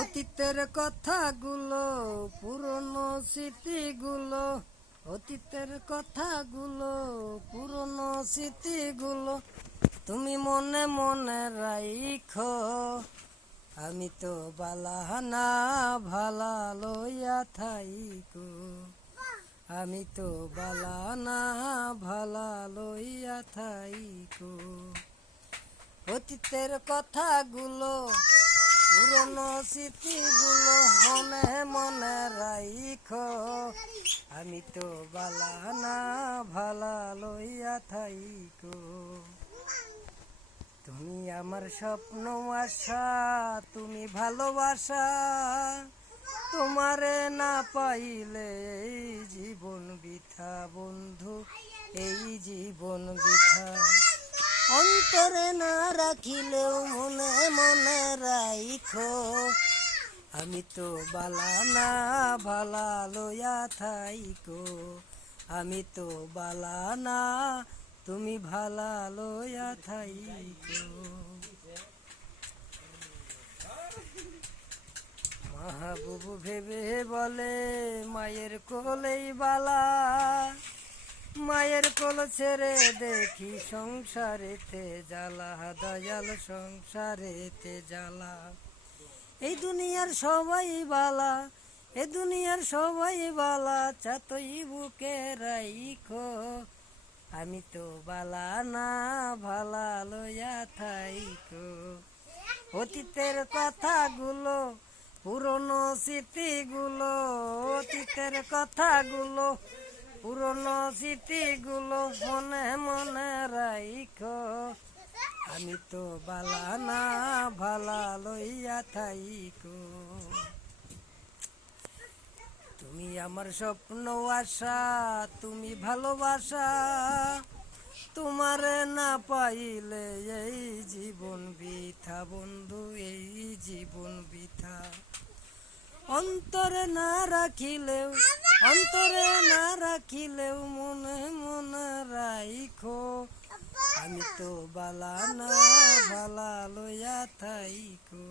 অতীতের কথাগুলো, পুরনো স্মৃতিগুলো, অতীতের কথাগুলো, পুরনো স্মৃতিগুলো তুমি মনে মনে রাইখো। আমি তো বালাহানা ভালা লইয়া থাইকো, আমি তো বালানা ভালা লইয়া থাইকো। অতীতের কথাগুলো, পুরনো স্মৃতিগুলো মনে মনে রাইখো। আমি তো বালানা ভালা লইয়া থাইকো। তুমি আমার স্বপ্ন আশা, তুমি ভালোবাসা, তোমারে না পাইলে এই জীবন বৃথা বন্ধু, এই জীবন বৃথা। অন্তরে না রাখিলেও মনে মনে রাইখো। আমি তো বালানা ভালা লইয়া থাইকো, আমি তো বালানা তুমি ভালা লইয়া থাইকো। মাহবুব ভেবে বলে মায়ের কোলেই বালা, মায়ের কোল ছেড়ে দেখি সংসারেতে জ্বালা, দয়াল সংসারেতে জ্বালা। এই দুনিয়ার সবাই বালা, এ দুনিয়ার সবাই বালা, চাতই বুকে রাইখো। আমি তো বালানা ভালা লইয়া থাইকো। অতীতের কথাগুলো, পুরনো স্মৃতিগুলো, অতীতের কথাগুলো, পুরনো স্মৃতিগুলো মনে মনে রাইখো। আমি তো বালানা ভালা লইয়া থাইকো। তুমি আমার স্বপ্ন আশা, তুমি ভালোবাসা, তোমারে না পাইলে এই জীবন বৃথা বন্ধু, এই জীবন বৃথা। অন্তরে না রাখিলেও, অন্তরে না রাখিলেও মনে মনে রাইখো। আমি তো বালানা ভালা লইয়া থাইকো।